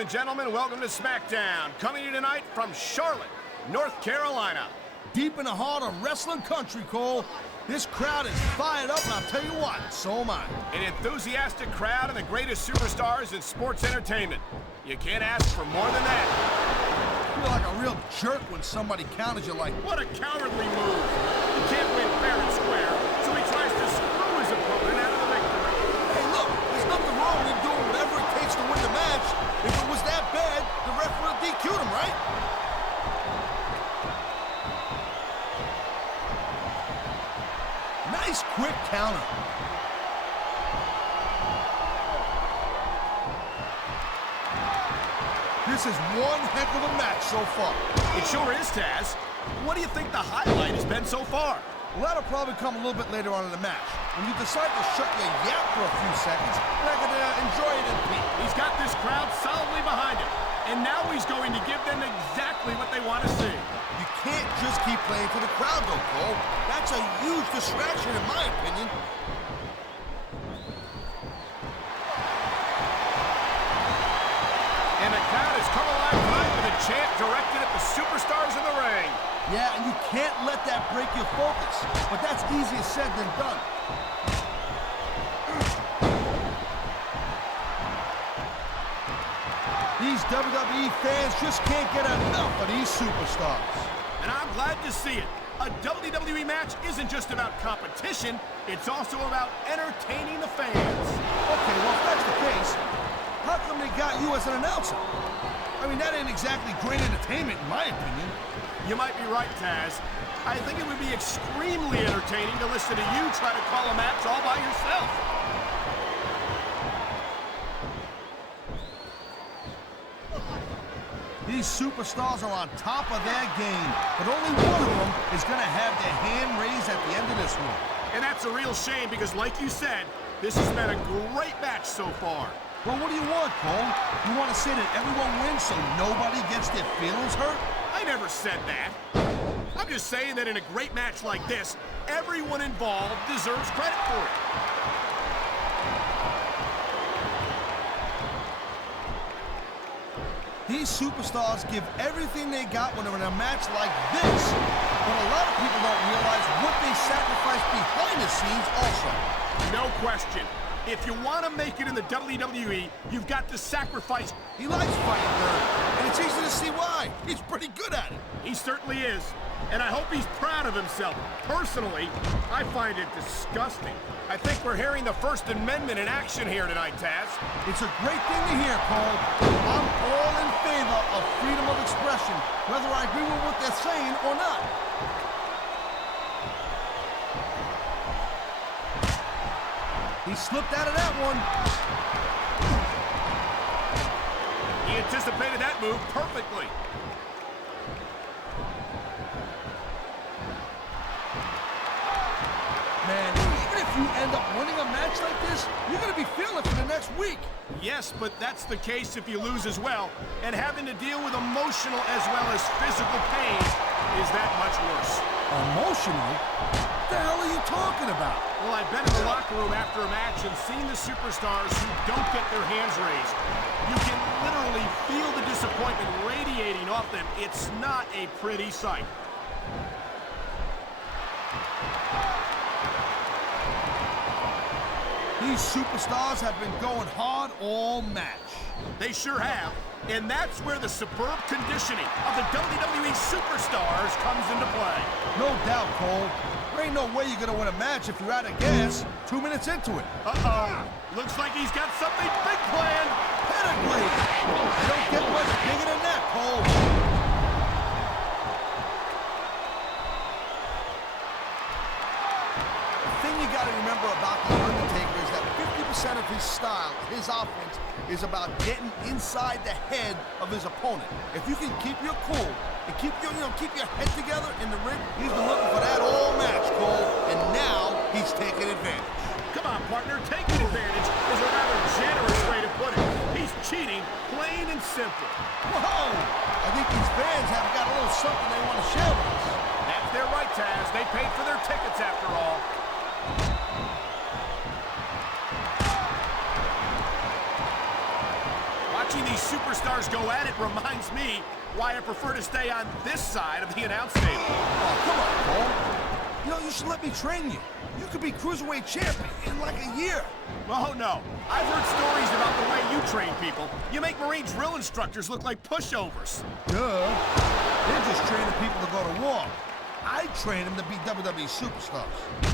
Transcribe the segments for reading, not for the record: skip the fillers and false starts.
and gentlemen, welcome to SmackDown, coming to you tonight from Charlotte, North Carolina. Deep in the heart of wrestling country, Cole. This crowd is fired up, and I'll tell you what, so am I. An enthusiastic crowd and the greatest superstars in sports entertainment. You can't ask for more than that. I feel like a real jerk when somebody counters you like, what a cowardly move. He can't win fair and square, so he tries to screw his opponent out of the victory. hey, look, there's nothing wrong with doing whatever it takes to win the match. If it was that bad, the ref would have DQ'd him, right? Nice quick counter. This is one heck of a match so far. It sure is, Taz. What do you think the highlight has been so far? Well, that'll probably come a little bit later on in the match. When you decide to shut your yap for a few seconds, and I can enjoy it in peace. He's got this crowd solidly behind him, and now he's going to give them exactly what they want to see. You can't just keep playing for the crowd, though, Cole. That's a huge distraction, in my opinion. And the crowd has come alive tonight with a chant directed at the superstars in the ring. Yeah, and you can't let that break your focus. But that's easier said than done. These WWE fans just can't get enough of these superstars. And I'm glad to see it. A WWE match isn't just about competition, it's also about entertaining the fans. Okay, well, if that's the case, how come they got you as an announcer? I mean, that ain't exactly great entertainment, in my opinion. You might be right, Taz. I think it would be extremely entertaining to listen to you try to call a match all by yourself. These superstars are on top of their game, but only one of them is going to have their hand raised at the end of this one. And that's a real shame because, like you said, this has been a great match so far. Well, what do you want, Cole? You want to say that everyone wins so nobody gets their feelings hurt? I never said that. I'm just saying that in a great match like this, everyone involved deserves credit for it. These superstars give everything they got when they're in a match like this. But a lot of people don't realize what they sacrifice behind the scenes also. No question. If you want to make it in the WWE, you've got to sacrifice. He likes fighting dirt, and it's easy to see why. He's pretty good at it. He certainly is. And I hope he's proud of himself. Personally, I find it disgusting. I think we're hearing the First Amendment in action here tonight, Taz. It's a great thing to hear, Cole. I'm all in favor of freedom of expression, whether I agree with what they're saying or not. He slipped out of that one. He anticipated that move perfectly. Man, even if you end up winning a match like this, you're going to be feeling it for the next week. Yes, but that's the case if you lose as well. And having to deal with emotional as well as physical pain is that much worse. Emotional? What the hell are you talking about? Well, I've been in the locker room after a match and seen the superstars who don't get their hands raised. You can literally feel the disappointment radiating off them. It's not a pretty sight. These superstars have been going hard all match. They sure have. And that's where the superb conditioning of the WWE superstars comes into play. No doubt, Cole. There ain't no way you're going to win a match if you're out of gas 2 minutes into it. Uh-oh. Looks like he's got something big planned. Pedigree. They don't get much bigger than that, Cole. The thing you got to remember about The Undertaker is that 50% of his style, his offense, is about getting inside the head of his opponent. If you can keep your cool and keep your head together in the ring, he's been looking for that all match, Cole, and now he's taking advantage. Come on, partner, taking advantage is a rather generous way to put it. He's cheating, plain and simple. Whoa! I think these fans have got a little something they want to share with us. That's their right, Taz. They paid for their tickets after all. Watching these superstars go at it reminds me why I prefer to stay on this side of the announce table. Oh, come on, Cole. You know, you should let me train you. You could be Cruiserweight champion in like a year. Oh, no. I've heard stories about the way you train people. You make Marine drill instructors look like pushovers. Duh. They're just training people to go to war. I train them to be WWE superstars.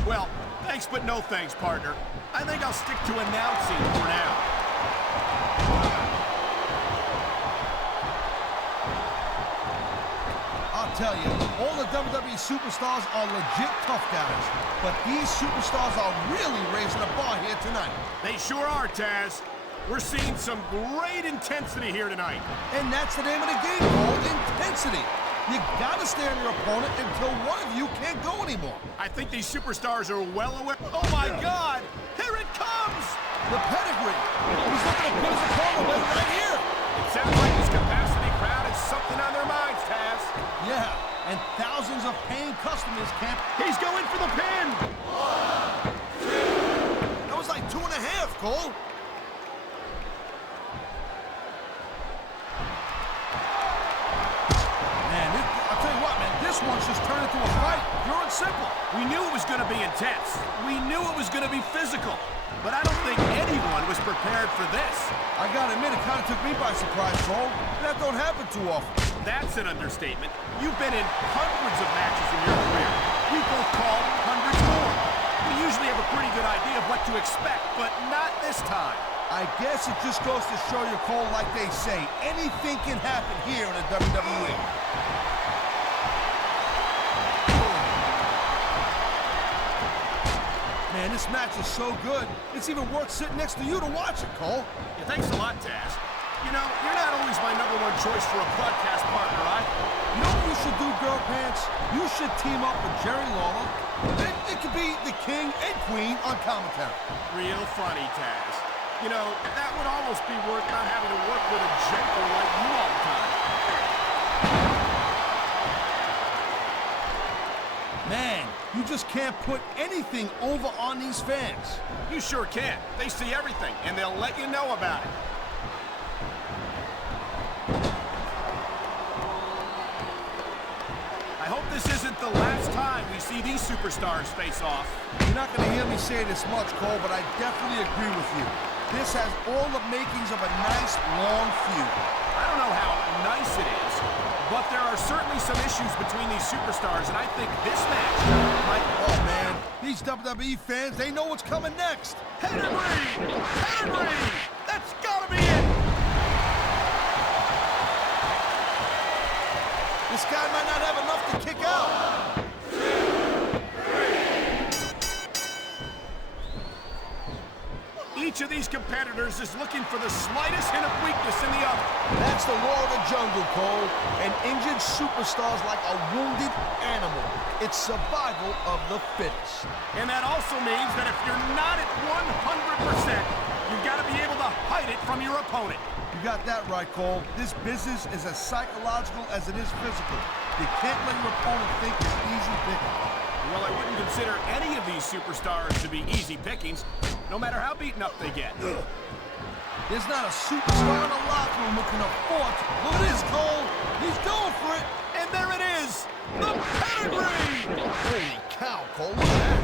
Well, thanks but no thanks, partner. I think I'll stick to announcing for now. I'll tell you, all the WWE superstars are legit tough guys, but these superstars are really raising the bar here tonight. They sure are, Taz. We're seeing some great intensity here tonight. And that's the name of the game, Cole, intensity. You gotta stay on your opponent until one of you can't go anymore. I think these superstars are well aware. Oh my God! Here it comes! The pedigree. He's looking to put his opponent away right here. It sounds like this capacity crowd has something on their minds, Taz. Yeah, and thousands of paying customers can't. He's going for the pin! That was like 2.5, Cole. I'll tell you what, man, this one's just turned into a fight. Pure and simple. We knew it was going to be intense. We knew it was going to be physical. But I don't think anyone was prepared for this. I gotta admit, it kind of took me by surprise, Cole. That don't happen too often. That's an understatement. You've been in hundreds of matches in your career. We've both called hundreds more. We usually have a pretty good idea of what to expect, but not this time. I guess it just goes to show you, Cole, like they say, anything can happen here in the WWE. Man, this match is so good, it's even worth sitting next to you to watch it, Cole. Yeah, thanks a lot, Taz. You know, you're not always my #1 choice for a broadcast partner, right? You know what you should do, Girl Pants? You should team up with Jerry Lawler. It could be the King and Queen on commentary. Real funny, Taz. You know, that would almost be worth not having to work with a joker like you all the time. Man, you just can't put anything over on these fans. You sure can. They see everything, and they'll let you know about it. I hope this isn't the last time we see these superstars face off. You're not going to hear me say this much, Cole, but I definitely agree with you. This has all the makings of a nice, long feud. I don't know how nice it is, but there are certainly some issues between these superstars, and I think this match might... Oh, man, these WWE fans, they know what's coming next. Pedigree! Pedigree! That's gotta be it! This guy might not have enough to kick out. 1, 2, 3. Each of these competitors is looking for the slightest hint of weakness in the other. That's the law of the jungle, Cole. An injured superstar's like a wounded animal. It's survival of the fittest. And that also means that if you're not at 100%, you've got to be able to hide it from your opponent. You got that right, Cole. This business is as psychological as it is physical. You can't let your opponent think it's easy picking. Well, I wouldn't consider any of these superstars to be easy pickings, no matter how beaten up they get. There's not a superstar in the locker room who can afford to. Look at this, Cole. He's going for it. And there it is, the pedigree! Holy cow, Cole. Look at that.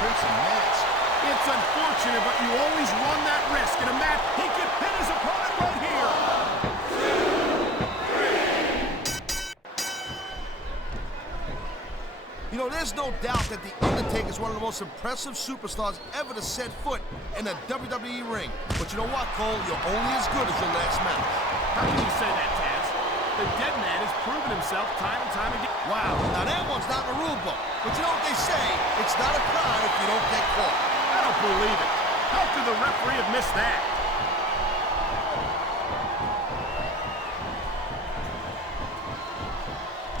Crimson Mask. It's unfortunate, but you always run that risk in a match. He could pin his opponent right here. 1, 2, 3. You know, there's no doubt that The Undertaker is one of the most impressive superstars ever to set foot in a WWE ring. But you know what, Cole? You're only as good as your last match. How can you say that, Taz? The dead man has proven himself time and time again. Wow, now that one's not in the rule book. But you know what they say? It's not a crime if you don't get caught. I don't believe it. How could the referee have missed that?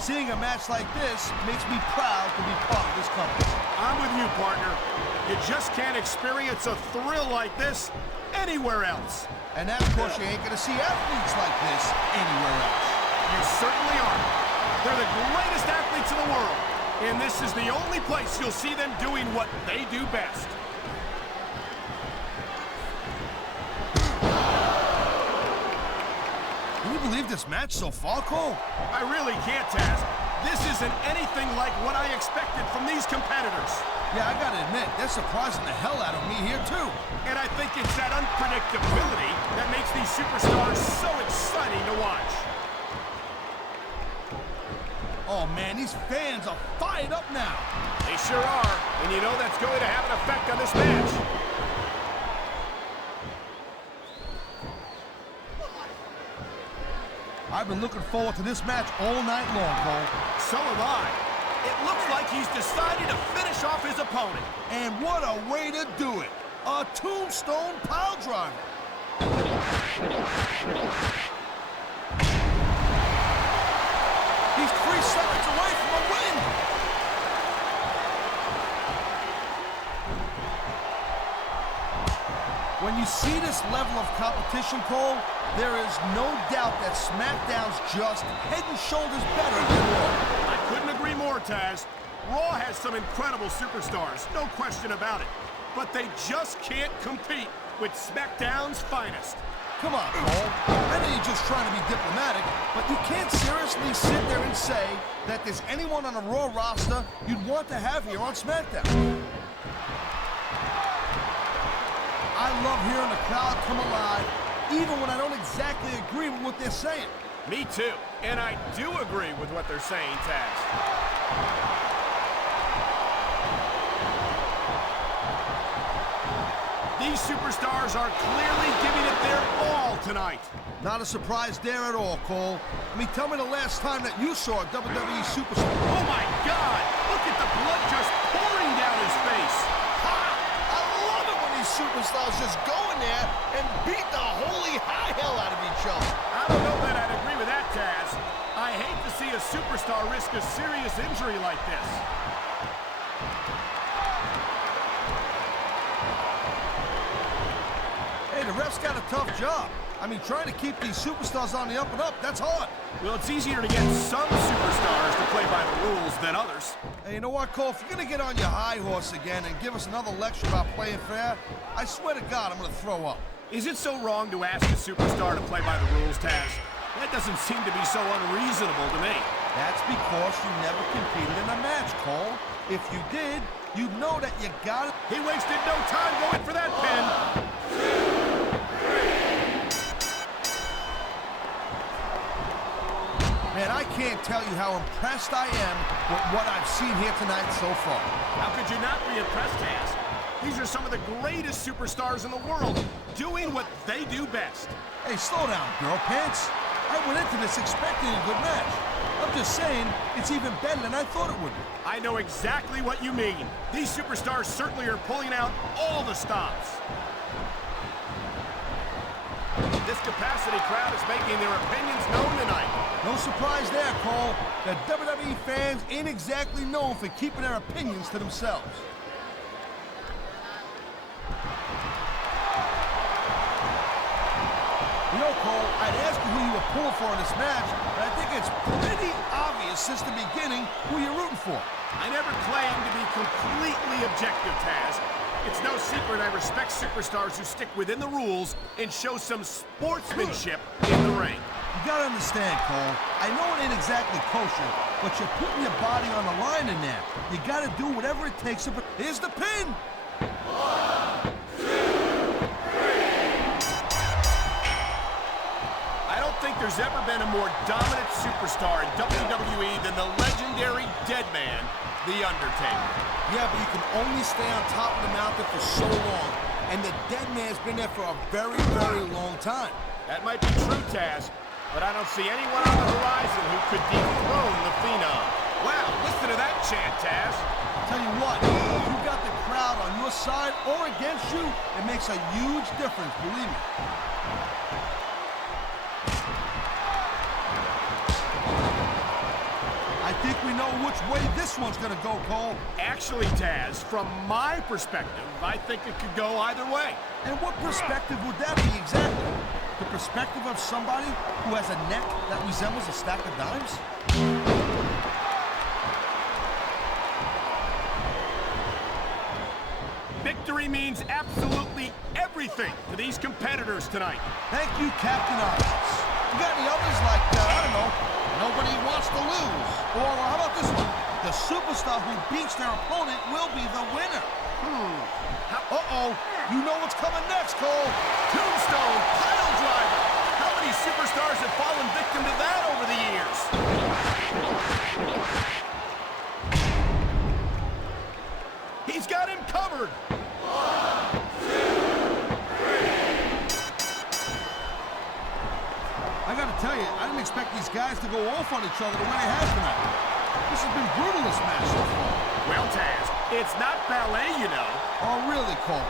Seeing a match like this makes me proud to be part of this company. I'm with you, partner. You just can't experience a thrill like this anywhere else. And that, of course, you ain't gonna see athletes like this anywhere else. You certainly are. They're the greatest athletes in the world. And this is the only place you'll see them doing what they do best. believe this match so far, Cole? I really can't, Taz. This isn't anything like what I expected from these competitors. Yeah, I gotta admit, they're surprising the hell out of me here, too. And I think it's that unpredictability that makes these superstars so exciting to watch. Oh, man, these fans are fired up now. They sure are, and you know that's going to have an effect on this match. I've been looking forward to this match all night long, Cole. So have I. It looks like he's decided to finish off his opponent. And what a way to do it. A tombstone pile driver. He's 3 seconds away from a win. When you see this level of competition, Cole, there is no doubt that SmackDown's just head and shoulders better than Raw. I couldn't agree more, Taz. Raw has some incredible superstars, no question about it. But they just can't compete with SmackDown's finest. Come on, Cole. I know you're just trying to be diplomatic, but you can't seriously sit there and say that there's anyone on the Raw roster you'd want to have here on SmackDown. I love hearing the crowd come alive, even when I don't exactly agree with what they're saying. Me too. And I do agree with what they're saying, Taz. These superstars are clearly giving it their all tonight. Not a surprise there at all, Cole. I mean, tell me the last time that you saw a WWE superstar. Oh my God! Look at the blood just pouring down his face. Ha! I love it when these superstars just go in there and beat the holy high hell out of each other. I don't know that I'd agree with that, Taz. I hate to see a superstar risk a serious injury like this. Hey, the ref's got a tough job. I mean, trying to keep these superstars on the up and up, that's hard. Well, it's easier to get some superstars to play by the rules than others. Hey, you know what, Cole? If you're going to get on your high horse again and give us another lecture about playing fair, I swear to God, I'm going to throw up. Is it so wrong to ask a superstar to play by the rules, Taz? That doesn't seem to be so unreasonable to me. That's because you never competed in a match, Cole. If you did, you'd know that you got it. He wasted no time going for that pin. Man, I can't tell you how impressed I am with what I've seen here tonight so far. How could you not be impressed, Taz? These are some of the greatest superstars in the world, doing what they do best. Hey, slow down, girl pants. I went into this expecting a good match. I'm just saying, it's even better than I thought it would be. I know exactly what you mean. These superstars certainly are pulling out all the stops. This capacity crowd is making their opinions known tonight. No surprise there, Cole. The WWE fans ain't exactly known for keeping their opinions to themselves. You know, Cole, I'd ask you who you were pulling for in this match, but I think it's pretty obvious since the beginning who you're rooting for. I never claimed to be completely objective, Taz. It's no secret I respect superstars who stick within the rules and show some sportsmanship in the ring. You gotta understand, Cole, I know it ain't exactly kosher, but you're putting your body on the line in there. You gotta do whatever it takes to... Here's the pin! 1, 2, 3. I don't think there's ever been a more dominant superstar in WWE than the legendary Dead Man, The Undertaker. Yeah, but you can only stay on top of the mountain for so long, and the Dead Man's been there for a very, very long time. That might be true, Taz, but I don't see anyone on the horizon who could dethrone the Phenom. Wow, listen to that chant, Taz. Tell you what, if you got the crowd on your side or against you, it makes a huge difference, believe me. I think we know which way this one's gonna go, Cole. Actually, Taz, from my perspective, I think it could go either way. And what perspective would that be exactly? The perspective of somebody who has a neck that resembles a stack of dimes? Victory means absolutely everything to these competitors tonight. Thank you, Captain Obvious. You got any others like, I don't know, nobody wants to lose? Or how about this one? The superstar who beats their opponent will be the winner. Uh-oh. You know what's coming next, Cole. Tombstone pile driver. How many superstars have fallen victim to that over the years? He's got him covered. I gotta tell you, I didn't expect these guys to go off on each other the way they have tonight. This has been brutal, this match so far. Well, Taz, it's not ballet, you know. Oh, really, Cole?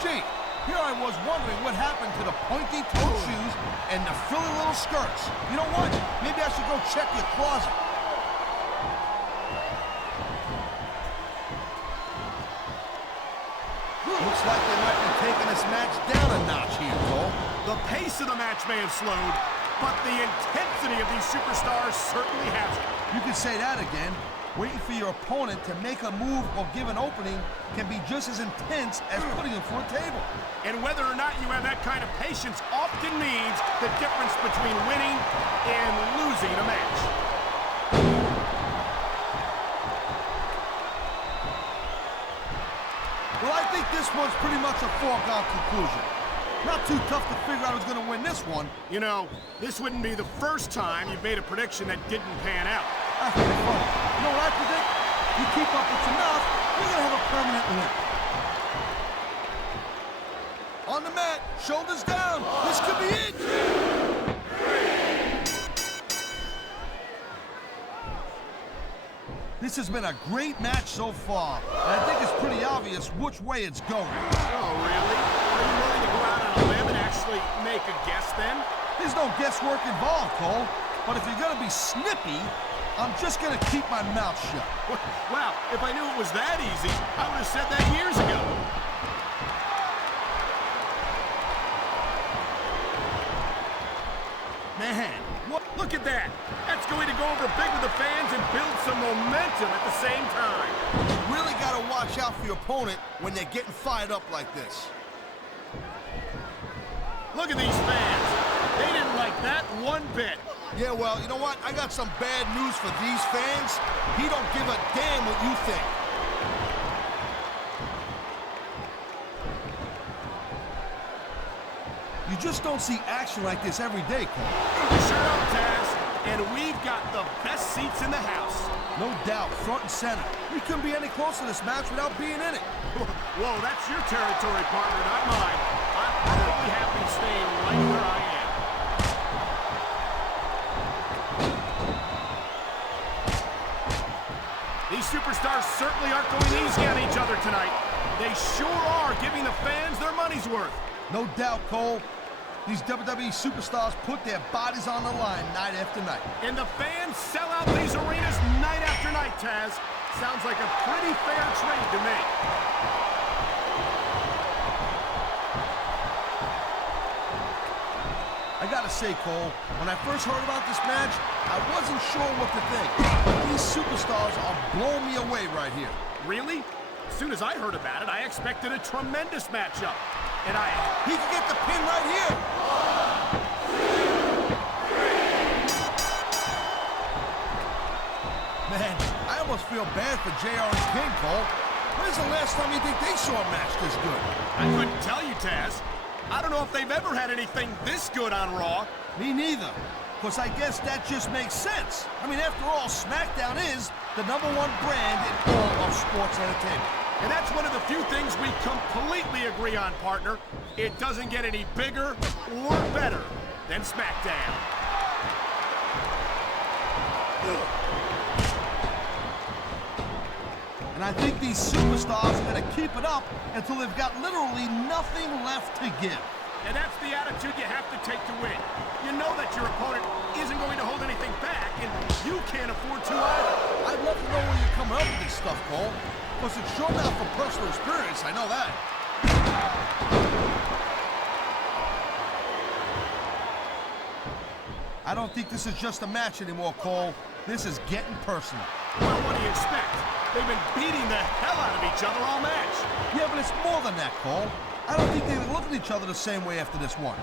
Gee, here I was wondering what happened to the pointy-toed shoes and the frilly little skirts. You know what? Maybe I should go check your closet. Looks like they might be taking this match down a notch here, Cole. The pace of the match may have slowed, but the intensity of these superstars certainly hasn't. You can say that again. Waiting for your opponent to make a move or give an opening can be just as intense as putting him through a table. And whether or not you have that kind of patience often means the difference between winning and losing a match. Well, I think this one's pretty much a foregone conclusion. Not too tough to figure out who's going to win this one. You know, this wouldn't be the first time you've made a prediction that didn't pan out. That's pretty funny. You know what I predict? You keep up with your mouth, you're going to have a permanent limp. On the mat, shoulders down. This could be it. This has been a great match so far, and I think it's pretty obvious which way it's going. Oh, really? Are you willing to go out on a limb and actually make a guess then? There's no guesswork involved, Cole. But if you're going to be snippy, I'm just going to keep my mouth shut. Wow, if I knew it was that easy, I would have said that years ago. Man, what? Look at that. That's going to go over big with the fans and build some momentum at the same time. You really got to watch out for your opponent when they're getting fired up like this. Look at these fans. They didn't like that one bit. Yeah, well, you know what? I got some bad news for these fans. He don't give a damn what you think. You just don't see action like this every day, Cole. Sure don't, Taz. And we've got the best seats in the house. No doubt, front and center. We couldn't be any closer to this match without being in it. Whoa, that's your territory, partner, not mine. I'm perfectly happy staying right where I am. These superstars certainly aren't going easy on each other tonight. They sure are giving the fans their money's worth. No doubt, Cole. These WWE superstars put their bodies on the line night after night. And the fans sell out these arenas night after night, Taz. Sounds like a pretty fair trade to me. I gotta say, Cole, when I first heard about this match, I wasn't sure what to think. But these superstars are blowing me away right here. Really? As soon as I heard about it, I expected a tremendous matchup. And He can get the pin right here. Man, I almost feel bad for JR and King, Cole. When's the last time you think they saw a match this good? I couldn't tell you, Taz. I don't know if they've ever had anything this good on Raw. Me neither. Because I guess that just makes sense. I mean, after all, SmackDown is the #1 brand in all of sports entertainment. And that's one of the few things we completely agree on, partner. It doesn't get any bigger or better than SmackDown. And I think these superstars are going to keep it up until they've got literally nothing left to give. And that's the attitude you have to take to win. You know that your opponent isn't going to hold anything back, and you can't afford to either. I'd love to know where you're coming up with this stuff, Cole. Because it's sure not from personal experience, I know that. I don't think this is just a match anymore, Cole. This is getting personal. Well, what do you expect? They've been beating the hell out of each other all match. Yeah, but it's more than that, Cole. I don't think they would look at each other the same way after this one.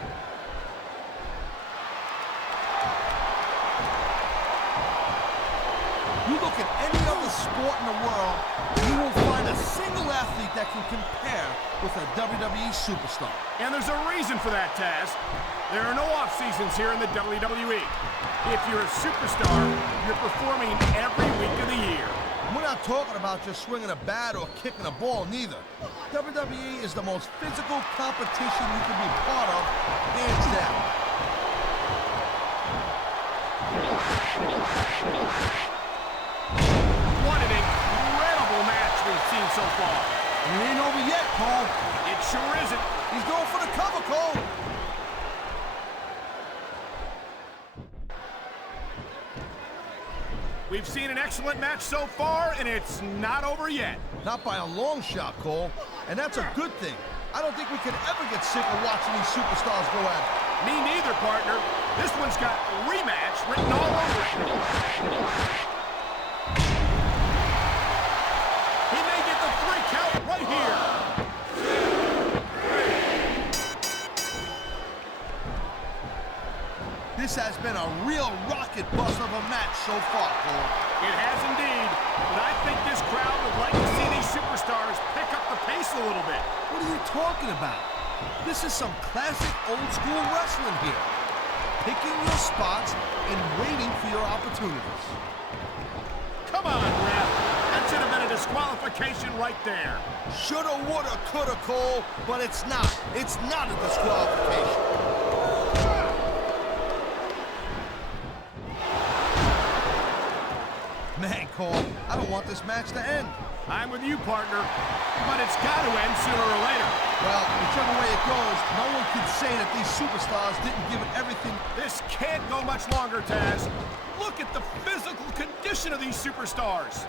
sport in the world, you won't find a single athlete that can compare with a WWE superstar. And there's a reason for that, Taz. There are no off-seasons here in the WWE. If you're a superstar, you're performing every week of the year. We're not talking about just swinging a bat or kicking a ball, neither. WWE is the most physical competition you can be part of, hands down. What an incredible match we've seen so far. It ain't over yet, Cole. It sure isn't. He's going for the cover, Cole. We've seen an excellent match so far, and it's not over yet. Not by a long shot, Cole. And that's a good thing. I don't think we can ever get sick of watching these superstars go at it. Me neither, partner. This one's got rematch written all over it. He may get the 3 count right here. This has been a real rocket bust of a match so far, Cole. It has indeed, but I think this crowd would like to see these superstars pick up the pace a little bit. What are you talking about? This is some classic old-school wrestling here. Picking your spots and waiting for your opportunities. Come on, ref. That should have been a disqualification right there. Shoulda, woulda, coulda, Cole, but it's not. It's not a disqualification. Man, Cole, I don't want this match to end. I'm with you, partner, but it's got to end sooner or later. Well, whichever way it goes, no one can say that these superstars didn't give it everything. This can't go much longer, Taz. Look at the physical condition of these superstars.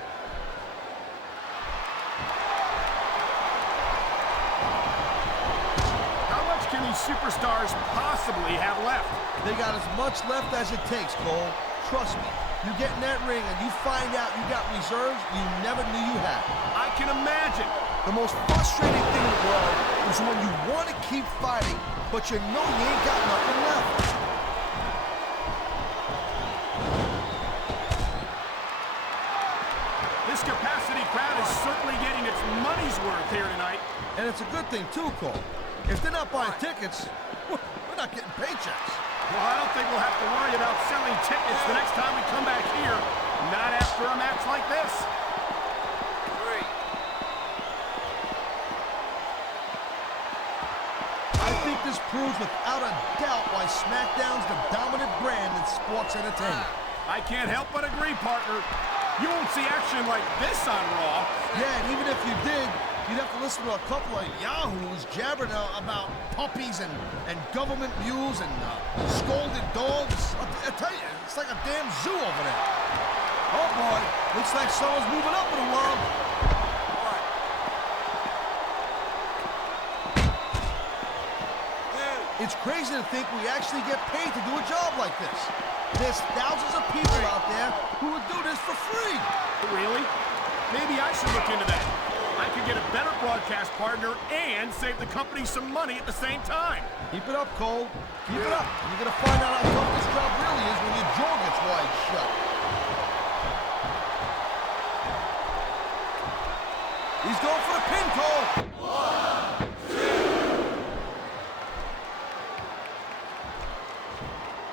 How much can these superstars possibly have left? They got as much left as it takes, Cole. Trust me. You get in that ring and you find out you got reserves you never knew you had. I can imagine. The most frustrating thing in the world is when you want to keep fighting, but you know you ain't got nothing left. This capacity crowd is certainly getting its money's worth here tonight. And it's a good thing, too, Cole. If they're not buying tickets, we're not getting paychecks. Well, I don't think we'll have to worry about selling tickets the next time we come back here. Not after a match like this. I think this proves without a doubt why SmackDown's the dominant brand in sports entertainment. I can't help but agree, partner. You won't see action like this on Raw. Yeah, and even if you did, you'd have to listen to a couple of yahoos jabbering about puppies and government mules and scolded dogs. I tell you, it's like a damn zoo over there. Oh boy, looks like someone's moving up in the world. It's crazy to think we actually get paid to do a job like this. There's thousands of people out there who would do this for free. Really? Maybe I should look into that. I could get a better broadcast partner and save the company some money at the same time. Keep it up, Cole. Keep it up. You're going to find out how tough this job really is when your jaw gets wide shut. He's going for the pin, Cole. 1, 2.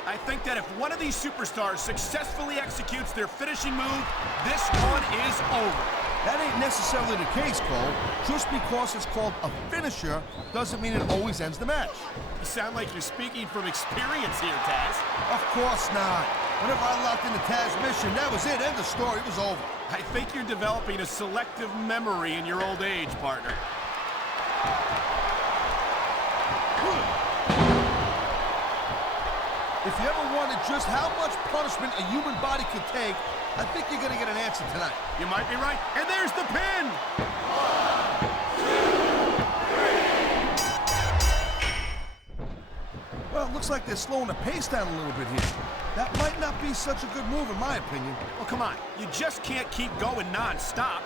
I think that if one of these superstars successfully executes their finishing move, this one is over. That ain't necessarily the case, Cole. Just because it's called a finisher doesn't mean it always ends the match. You sound like you're speaking from experience here, Taz. Of course not. Whenever I locked into Taz's mission, that was it. End of story. It was over. I think you're developing a selective memory in your old age, partner. If you ever wondered just how much punishment a human body could take, I think you're going to get an answer tonight. You might be right. And there's the pin! 1, 2, 3. Well, it looks like they're slowing the pace down a little bit here. That might not be such a good move, in my opinion. Well, come on. You just can't keep going non-stop.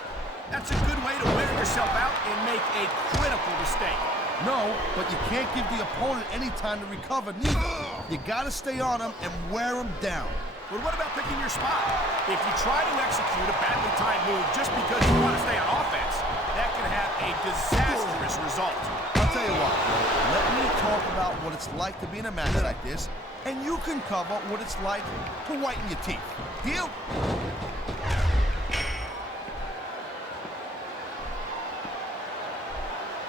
That's a good way to wear yourself out and make a critical mistake. No, but you can't give the opponent any time to recover, neither. You gotta stay on them and wear them down. But what about picking your spot? If you try to execute a badly timed move just because you want to stay on offense, that can have a disastrous result. I'll tell you what, let me talk about what it's like to be in a match like this, and you can cover what it's like to whiten your teeth. Deal?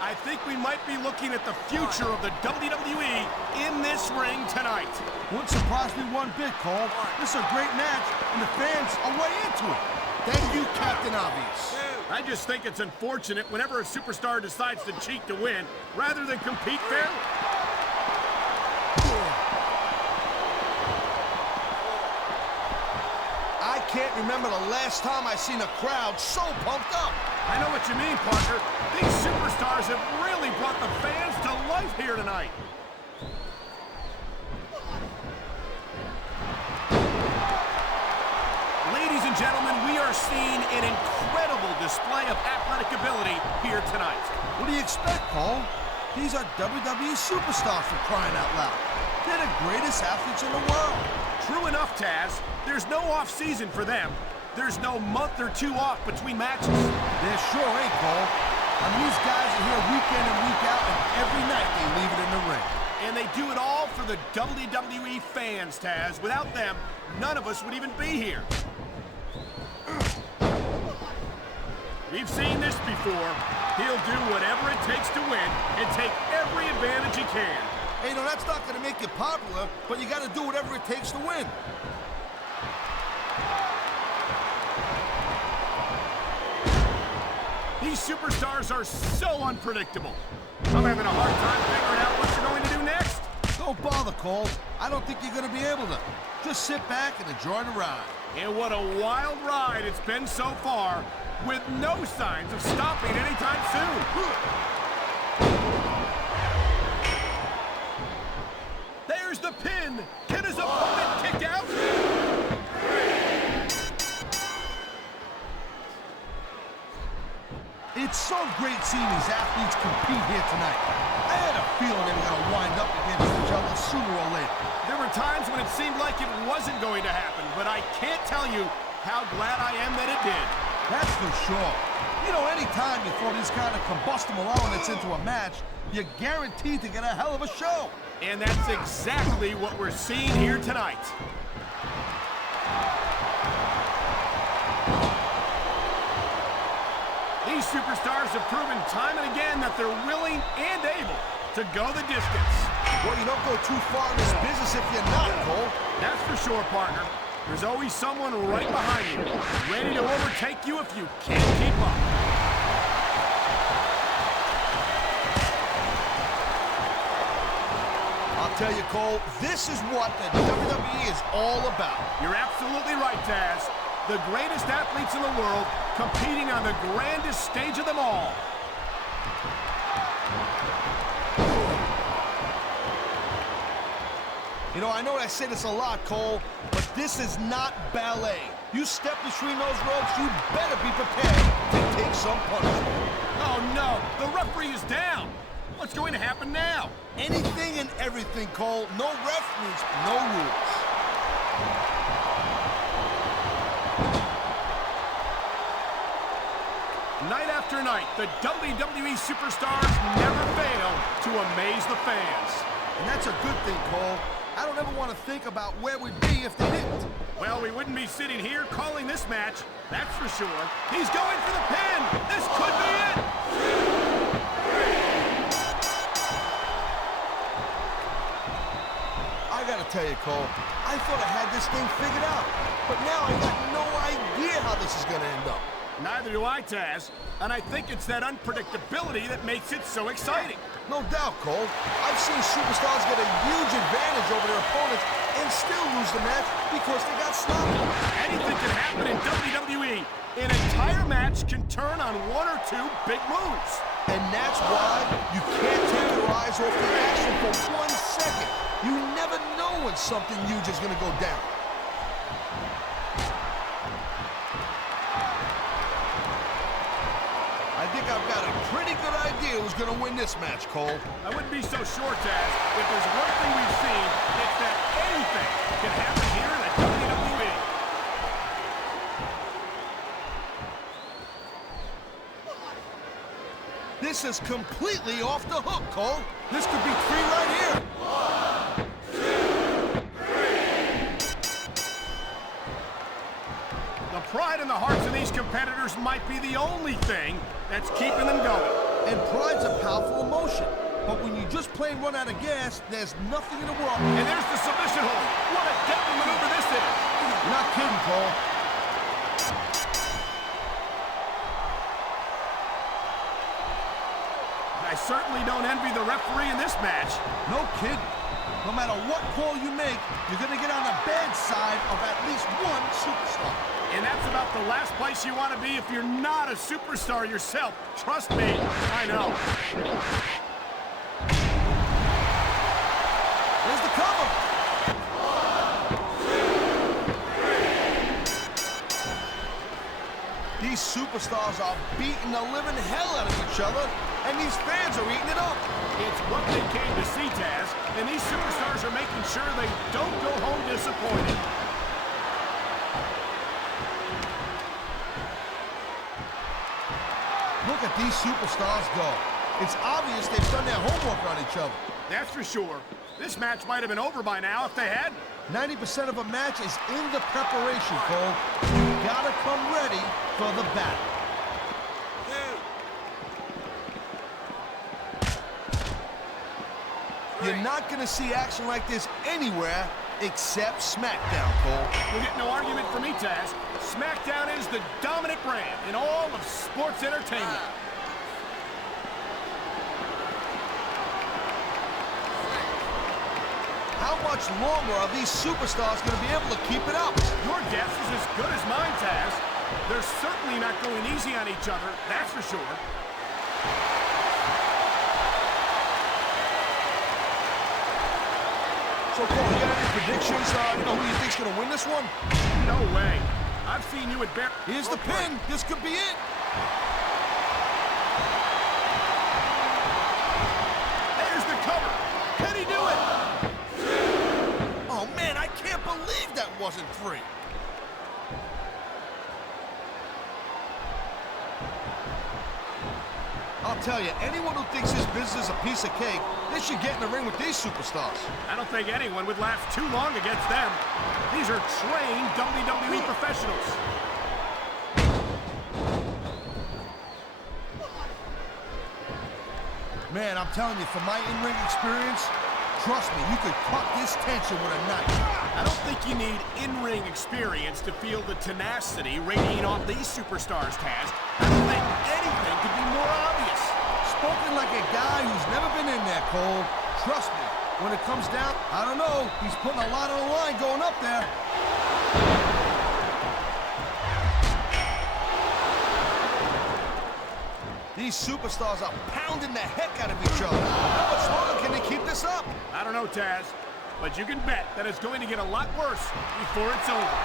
I think we might be looking at the future of the WWE in this ring tonight. Wouldn't surprise me one bit, Cole. This is a great match, and the fans are way into it. Thank you, Captain Obvious. I just think it's unfortunate whenever a superstar decides to cheat to win rather than compete fairly. I can't remember the last time I seen a crowd so pumped up. I know what you mean, partner. These superstars have really brought the fans to life here tonight. Ladies and gentlemen, we are seeing an incredible display of athletic ability here tonight. What do you expect, Cole? These are WWE superstars, for crying out loud. They're the greatest athletes in the world. True enough, Taz. There's no off-season for them. There's no month or two off between matches. There sure ain't, Cole. I mean, these guys are here week in and week out, and every night they leave it in the ring. And they do it all for the WWE fans, Taz. Without them, none of us would even be here. We've seen this before. He'll do whatever it takes to win and take every advantage he can. Hey, you know, that's not going to make you popular, but you got to do whatever it takes to win. These superstars are so unpredictable. I'm having a hard time figuring out what you're going to do next. Don't bother, Cole. I don't think you're going to be able to. Just sit back and enjoy the ride. And what a wild ride it's been so far, with no signs of stopping anytime soon. There's the pin. Can his opponent kick out? It's so great seeing these athletes compete here tonight. I had a feeling they were going to wind up against each other sooner or later. There were times when it seemed like it wasn't going to happen, but I can't tell you how glad I am that it did. That's for sure. You know, anytime you throw these kind of combustible elements into a match, you're guaranteed to get a hell of a show. And that's exactly what we're seeing here tonight. These superstars have proven time and again that they're willing and able to go the distance. Well, you don't go too far in this business if you're not, Cole. That's for sure, partner. There's always someone right behind you, ready to overtake you if you can't keep up. I'll tell you, Cole, this is what the WWE is all about. You're absolutely right, Taz. The greatest athletes in the world competing on the grandest stage of them all. You know, I know I say this a lot, Cole, but this is not ballet. You step between those ropes, you better be prepared to take some punishment. Oh, no. The referee is down. What's going to happen now? Anything and everything, Cole. No ref means no rules. Night after night, the WWE superstars never fail to amaze the fans. And that's a good thing, Cole. I don't ever want to think about where we'd be if they didn't. Well, we wouldn't be sitting here calling this match, that's for sure. He's going for the pin. This could be it. I gotta tell you, Cole, I thought I had this thing figured out. But now I got no idea how this is gonna end up. Neither do I, Taz. And I think it's that unpredictability that makes it so exciting. No doubt, Cole. I've seen superstars get a huge advantage over their opponents and still lose the match because they got sloppy. Anything can happen in WWE. An entire match can turn on one or two big moves. And that's why you can't take your eyes off the action for 1 second. You never know when something huge is going to go down. I think I've got a pretty good idea who's going to win this match, Cole. I wouldn't be so sure, Taz. If there's one thing we've seen, it's that anything can happen here in the WWE. This is completely off the hook, Cole. This could be 3 right here. 1, 2, 3. The pride in the hearts of these competitors might be the only thing that's keeping them going. And pride's a powerful emotion. But when you just plain run out of gas, there's nothing in the world. And there's the submission hold. What a deadly maneuver this is. You're not kidding, Cole. I certainly don't envy the referee in this match. No kidding. No matter what call you make, you're going to get on the bad side of at least one superstar. And that's about the last place you want to be if you're not a superstar yourself. Trust me, I know. There's the cover. 1, 2, 3. These superstars are beating the living hell out of each other, and these fans are eating it up. It's what they came to see, Taz, and these superstars are making sure they don't go home disappointed. Look at these superstars go. It's obvious they've done their homework on each other. That's for sure. This match might have been over by now if they had. 90% of a match is in the preparation, Cole. You gotta come ready for the battle. 2, 3. You're not gonna see action like this anywhere except SmackDown, Cole. You'll get no argument from me, Taz. SmackDown is the dominant brand in all of sports entertainment. 5, 6. How much longer are these superstars going to be able to keep it up? Your guess is as good as mine, Taz. They're certainly not going easy on each other, that's for sure. So, Cole, you got any predictions? You know who you think's going to win this one? No way. I've seen you at Bear. Here's the pin. This could be it. There's the cover. Can he do it? Oh, man, I can't believe that wasn't 3. I'll tell you, anyone who thinks this business is a piece of cake, they should get in the ring with these superstars. I don't think anyone would last too long against them. These are trained WWE professionals. Man, I'm telling you, from my in-ring experience, trust me, you could cut this tension with a knife. I don't think you need in-ring experience to feel the tenacity radiating off these superstars, Taz. I don't think anything could be more obvious. Spoken like a guy who's never been in there, Cole. Trust me, when it comes down, I don't know, he's putting a lot on the line going up there. These superstars are pounding the heck out of each other. How much longer can they keep this up? I don't know, Taz, but you can bet that it's going to get a lot worse before it's over.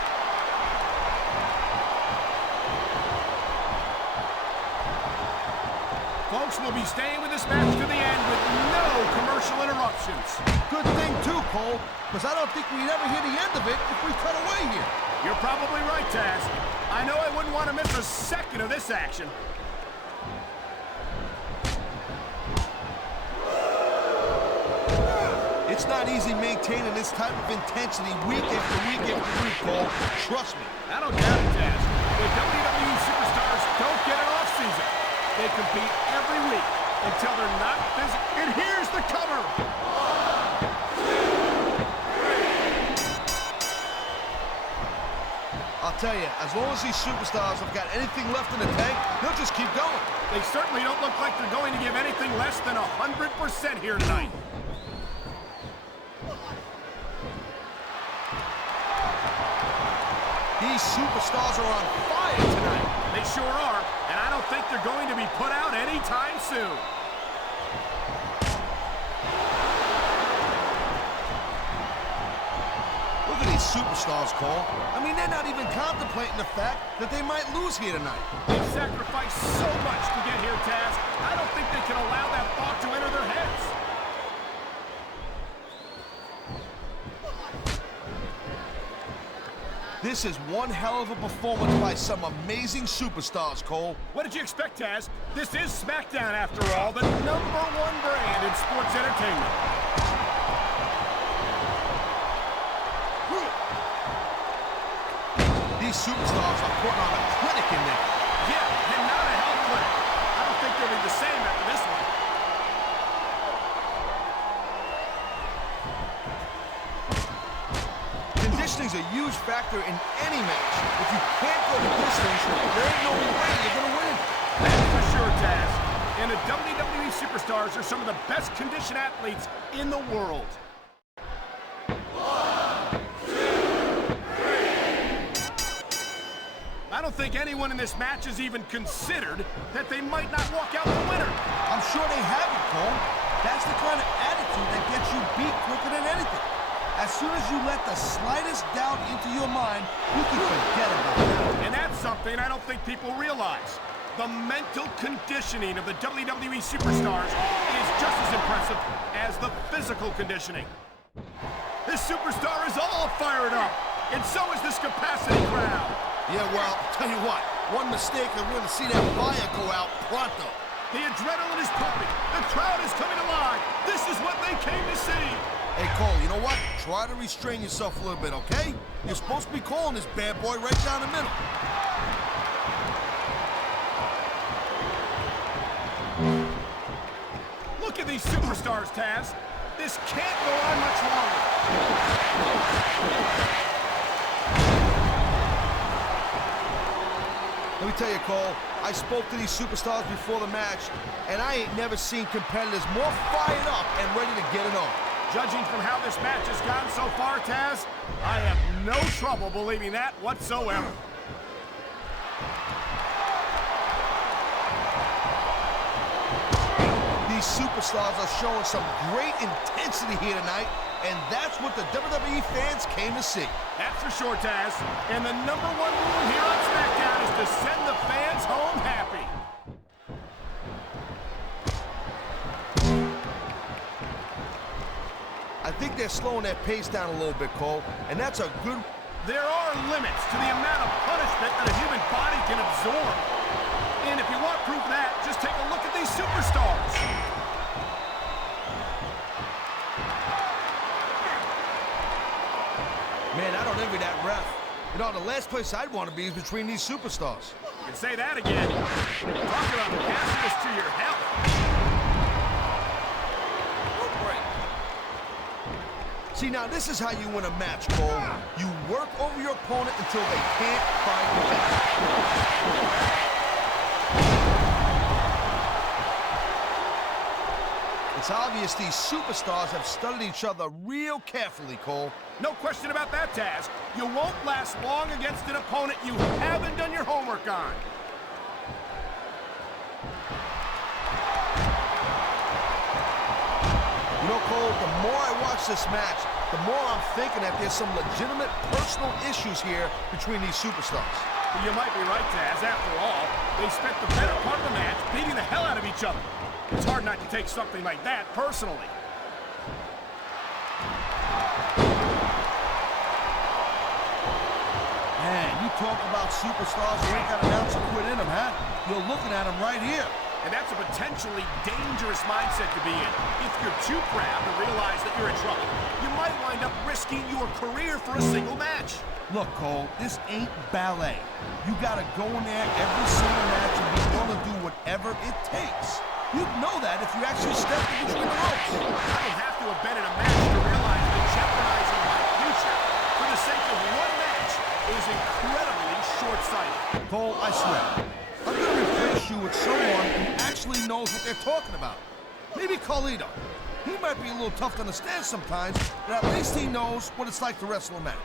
Folks, we'll be staying with this match to the end with no commercial interruptions. Good thing, too, Cole, because I don't think we'd ever hear the end of it if we cut away here. You're probably right, Taz. I know I wouldn't want to miss a second of this action. It's not easy maintaining this type of intensity week after week after week, Cole. Trust me. I don't doubt it, Taz. The WWE superstars don't get an off-season. They compete every week until they're not busy. And here's the cover. 1, 2, 3. I'll tell you, as long as these superstars have got anything left in the tank, they'll just keep going. They certainly don't look like they're going to give anything less than 100% here tonight. These superstars are on fire tonight. They sure are, and I don't think they're going to be put out anytime soon. Look at these superstars, Cole. I mean, they're not even contemplating the fact that they might lose here tonight. They've sacrificed so much to get here, Taz. I don't think they can allow that thought to enter their heads. This is one hell of a performance by some amazing superstars, Cole. What did you expect, Taz? This is SmackDown, after all, the #1 brand in sports entertainment. These superstars are putting on a clinic in there. Yeah, and not a health clinic. I don't think they'll be the same after this one. Conditioning's a huge factor in any match. If you can't go the distance, there ain't no way you're gonna win. That's for sure, Taz. And the WWE superstars are some of the best conditioned athletes in the world. I don't think anyone in this match has even considered that they might not walk out the winner. I'm sure they haven't, Cole. That's the kind of attitude that gets you beat quicker than anything. As soon as you let the slightest doubt into your mind, you can forget about it. And that's something I don't think people realize. The mental conditioning of the WWE superstars is just as impressive as the physical conditioning. This superstar is all fired up, and so is this capacity crowd. Yeah, well, tell you what, one mistake and we're going to see that fire go out pronto. The adrenaline is pumping. The crowd is coming alive. This is what they came to see. Hey, Cole, you know what? Try to restrain yourself a little bit, okay? You're supposed to be calling this bad boy right down the middle. Look at these superstars, Taz. This can't go on much longer. Let me tell you, Cole, I spoke to these superstars before the match, and I ain't never seen competitors more fired up and ready to get it on. Judging from how this match has gone so far, Taz, I have no trouble believing that whatsoever. These superstars are showing some great intensity here tonight, and that's what the WWE fans came to see. That's for sure, Taz. And the #1 rule here on SmackDown is to send the fans home happy. I think they're slowing their pace down a little bit, Cole, and that's a good... There are limits to the amount of punishment that a human body can absorb. And if you want proof of that, just take a look at these superstars. Man, I don't envy that ref. You know, the last place I'd want to be is between these superstars. You can say that again. Talk about hazardous to your health. See, now this is how you win a match, Cole. You work over your opponent until they can't find you back. It's obvious these superstars have studied each other real carefully, Cole. No question about that, Taz. You won't last long against an opponent you haven't done your homework on. You know, Cole, the more I watch this match, the more I'm thinking that there's some legitimate personal issues here between these superstars. You might be right, Taz. After all, they spent the better part of the match beating the hell out of each other. It's hard not to take something like that personally. Man, you talk about superstars who ain't got an ounce of quit in them, huh? You're looking at them right here. And that's a potentially dangerous mindset to be in. If you're too proud to realize that you're in trouble, you might wind up risking your career for a single match. Look, Cole, this ain't ballet. You gotta go in there every single match and be willing to do whatever it takes. You'd know that if you actually stepped in between the ropes. I don't have to have been in a match to realize that jeopardizing my future for the sake of one match is incredibly short-sighted. Cole, I swear, I'm gonna replace you with someone who actually knows what they're talking about. Maybe Carlito. He might be a little tough to understand sometimes, but at least he knows what it's like to wrestle a match.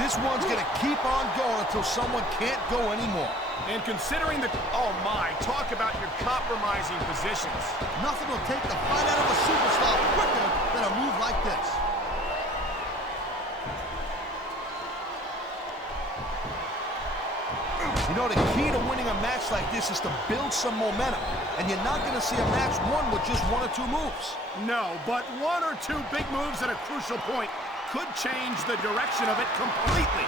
This one's gonna keep on going until someone can't go anymore. And considering the... Oh my, talk about your compromising positions. Nothing will take the fight out of a superstar quicker than a move like this. You know, the key to winning a match like this is to build some momentum. And you're not going to see a match won with just one or two moves. No, but one or two big moves at a crucial point could change the direction of it completely.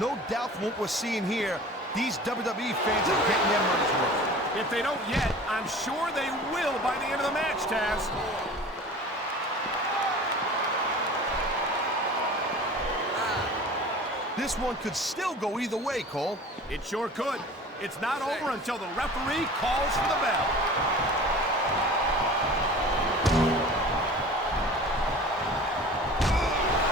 No doubt from what we're seeing here, these WWE fans are getting their money's worth. If they don't yet, I'm sure they will by the end of the match, Taz. This one could still go either way, Cole. It sure could. It's not over until the referee calls for the bell.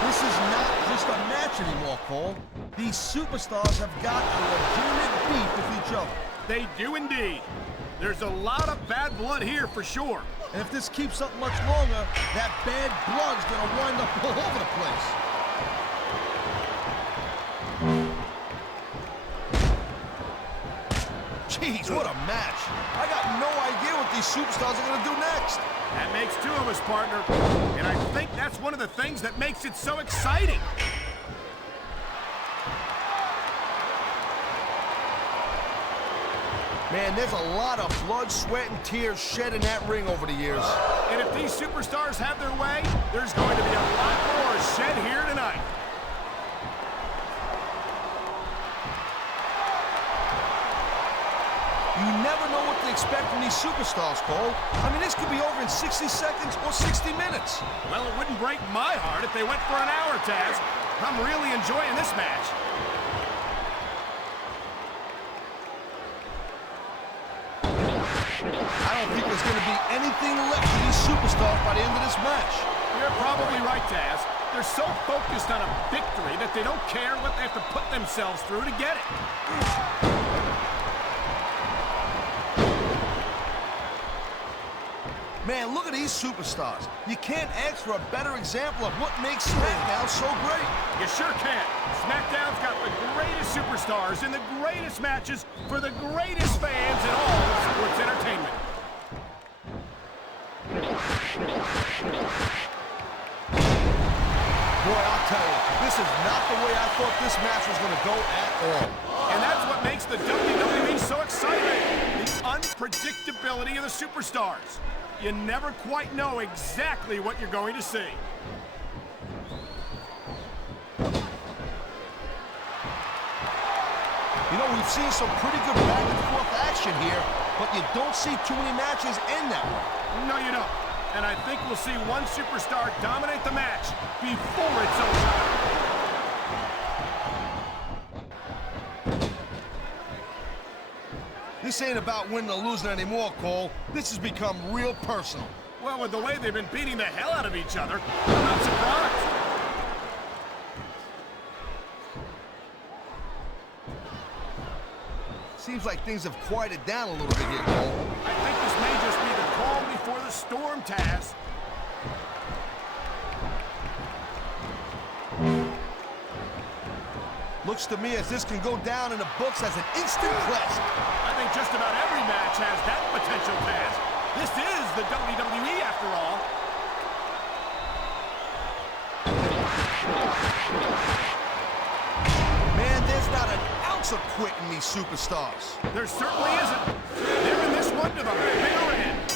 This is not just a match anymore, Cole. These superstars have got a legitimate beef with each other. They do indeed. There's a lot of bad blood here for sure. And if this keeps up much longer, that bad blood's gonna wind up all over the place. Jeez, what a match. I got no idea what these superstars are gonna do next. That makes two of us, partner. And I think that's one of the things that makes it so exciting. Man, there's a lot of blood, sweat, and tears shed in that ring over the years. And if these superstars have their way, there's going to be a lot more shed here tonight. You never know what to expect from these superstars, Cole. I mean, this could be over in 60 seconds or 60 minutes. Well, it wouldn't break my heart if they went for an hour, Taz. I'm really enjoying this match. I don't think there's going to be anything left for these superstars by the end of this match. You're probably right, Taz. They're so focused on a victory that they don't care what they have to put themselves through to get it. Man, look at these superstars. You can't ask for a better example of what makes SmackDown so great. You sure can. SmackDown's got the greatest superstars in the greatest matches for the greatest fans in all of sports entertainment. Boy, I'll tell you, this is not the way I thought this match was going to go at all. And that's what makes the WWE so exciting. The unpredictability of the superstars. You never quite know exactly what you're going to see. You know, we've seen some pretty good back-and-forth action here, but you don't see too many matches end that way. No, you don't. And I think we'll see one superstar dominate the match before it's over. This ain't about winning or losing anymore, Cole. This has become real personal. Well, with the way they've been beating the hell out of each other, I'm not surprised. Seems like things have quieted down a little bit here, Cole. I think this may just be the calm before the storm, Taz. Looks to me as this can go down in the books as an instant classic. I think just about every match has that potential, Taz. This is the WWE, after all. Man, there's not an ounce of quit in these superstars. There certainly isn't. They're in this one to the bitter end.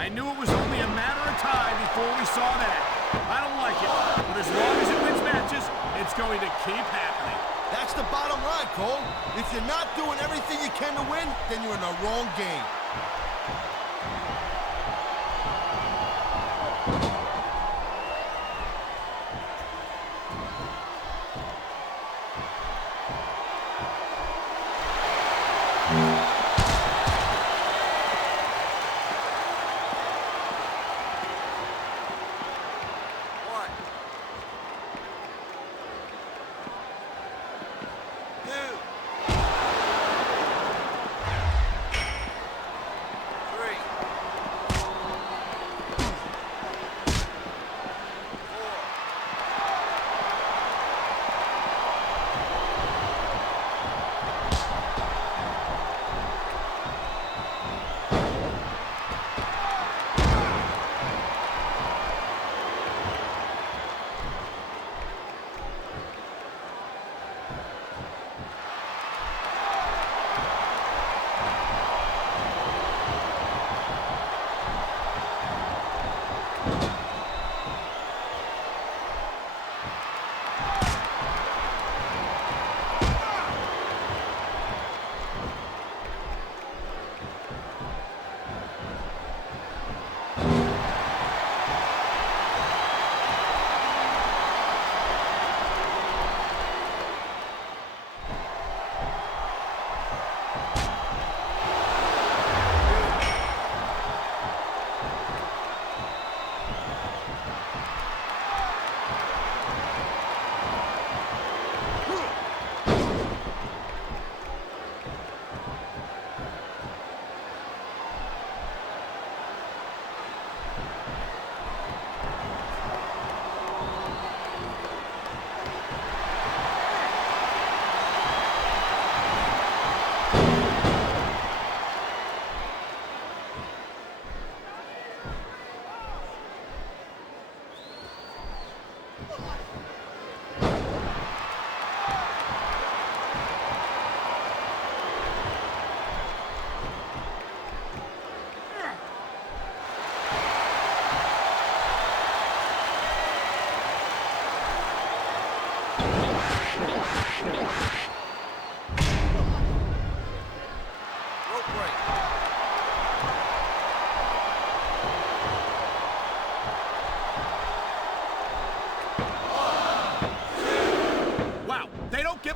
I knew it was only a matter of time before we saw that. I don't like it, but as long as it wins matches, it's going to keep happening. That's the bottom line, Cole. If you're not doing everything you can to win, then you're in the wrong game.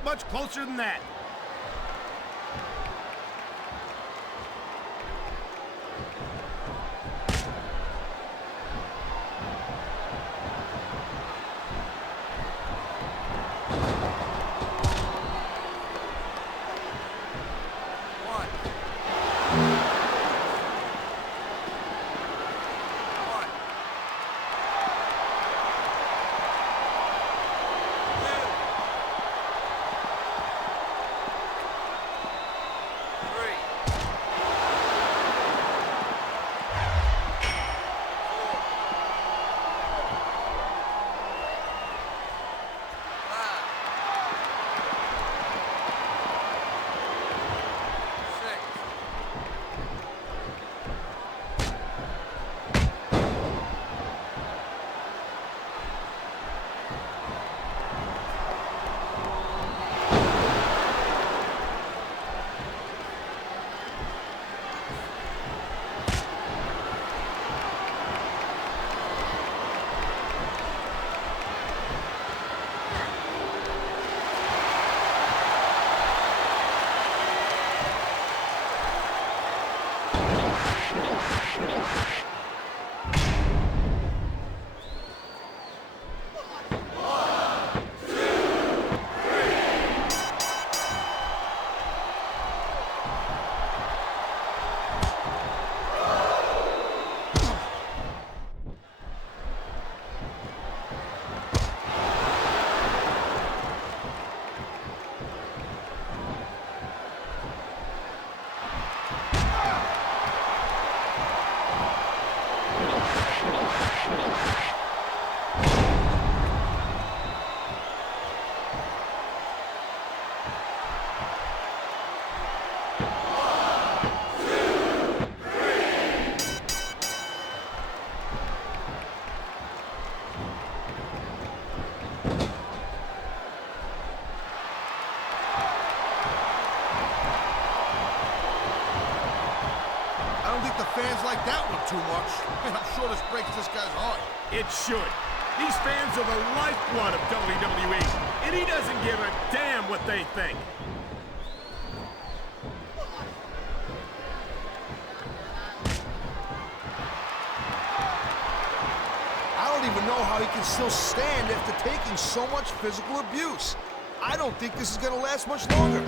Much closer than that. think the fans like that one too much. And I'm sure this breaks this guy's heart. It should. These fans are the lifeblood of WWE, and he doesn't give a damn what they think. I don't even know how he can still stand after taking so much physical abuse. I don't think this is going to last much longer.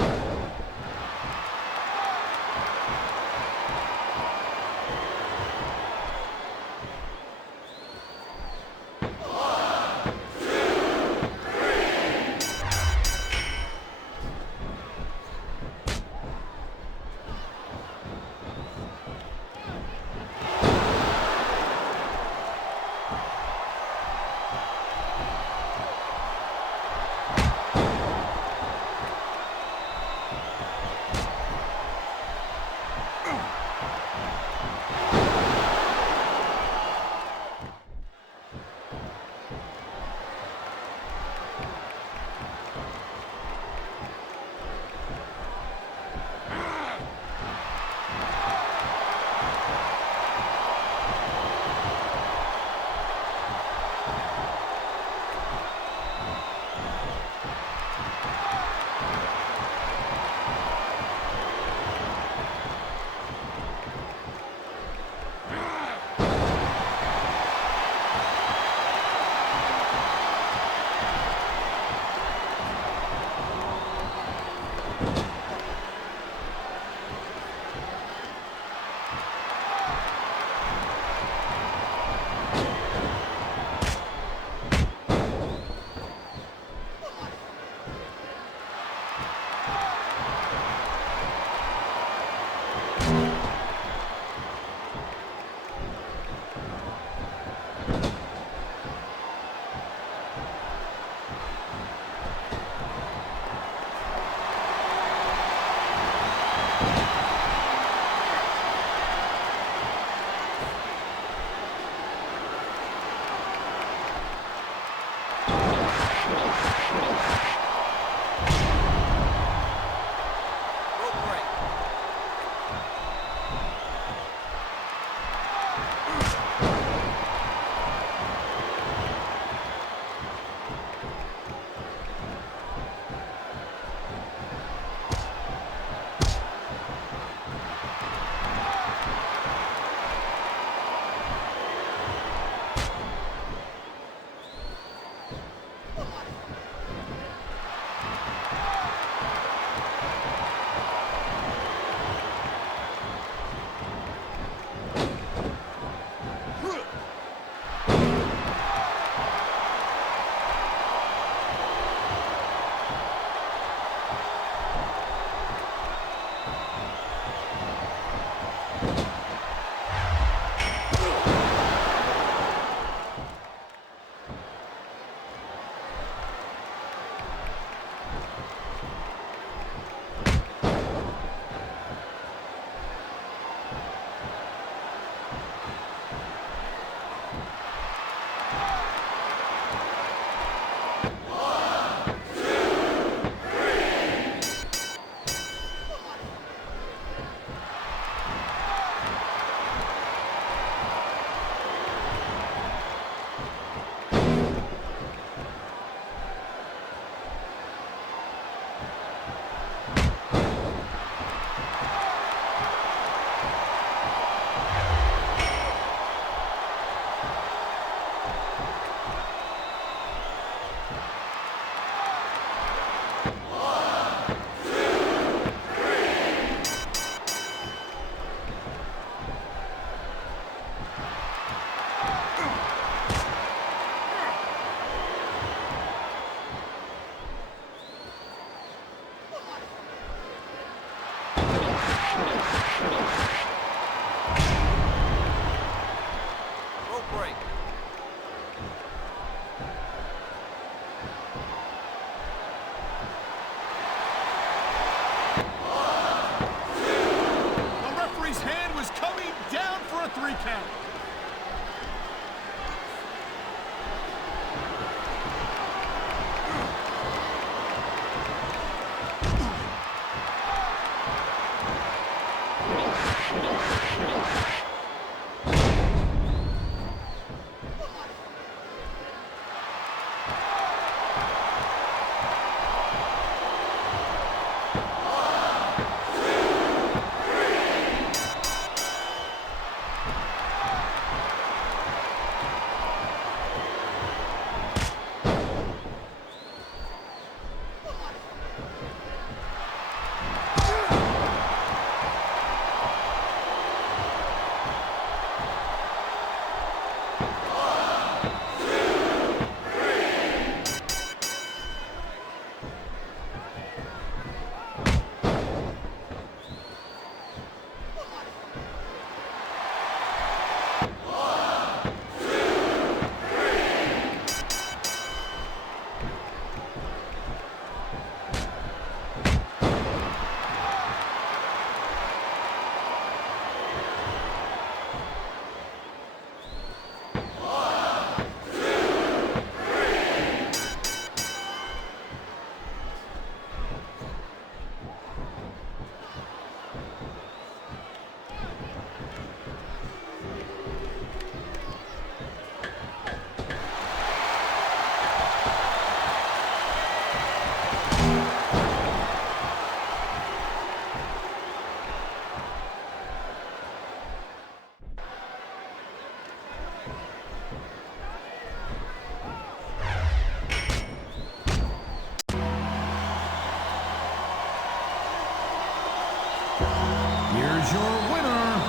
is your winner,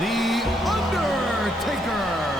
The Undertaker.